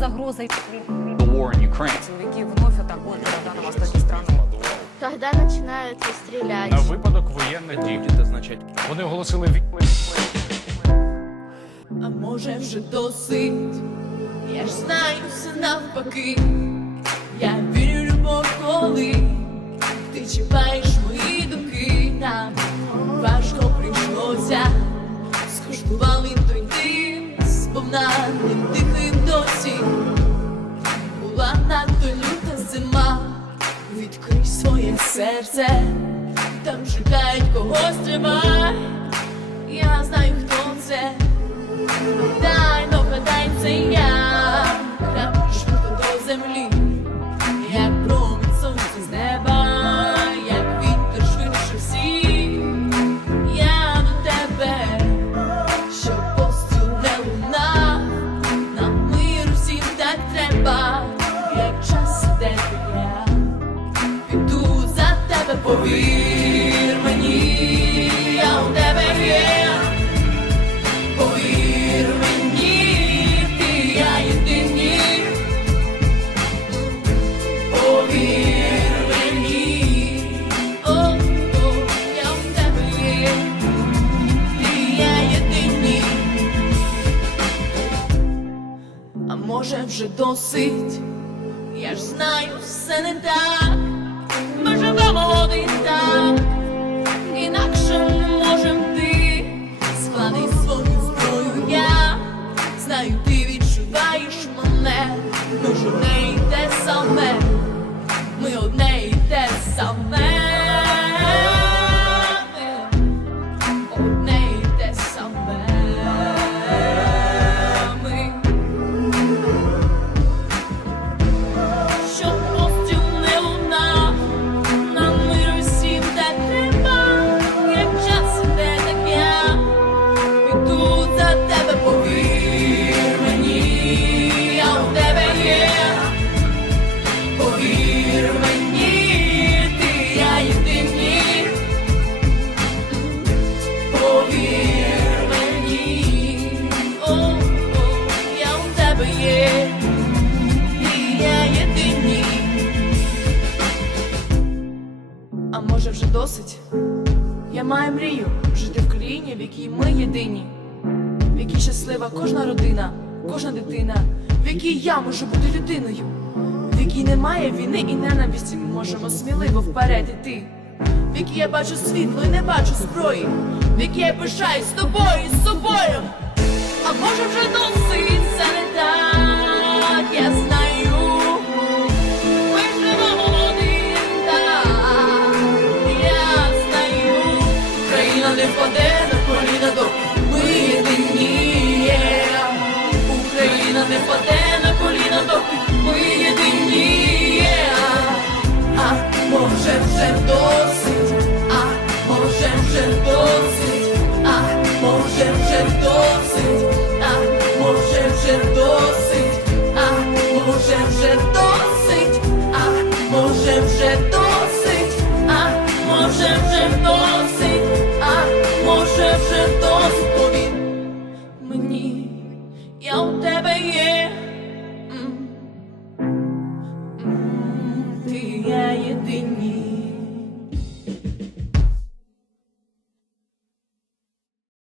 загрозой. the war in Ukraine. Силовики вновь атакуют города на востоке страны. Когда начинают стрелять. на випадок воєнних дій. Це означає, вони оголосили війну. А може вже досить, я ж знаю все навпаки. Я вірю в любов, коли ти чіпаєш мої думки. Нам важко прийшлося, скуштували той дим, сповна серце, там шукають когось тримай. Я знаю, хто це. Повір мені, я у тебе є. Повір мені, ти я єдині. Повір мені, о, о, я в тебе є, ти я єдині. А може вже досить, я ж знаю, все не так. something А може вже досить? Я маю мрію жити в країні, в якій ми єдині, в якій щаслива кожна родина, кожна дитина, в якій я можу бути людиною, в якій немає війни і ненависті, ми можемо сміливо вперед іти, в якій я бачу світло і не бачу зброї, в якій я пишаюсь з тобою з собою. Впаде на коліна до ми єдині. А може вже досить, а може вже досить, а може вже досить, а може вже досить. 与你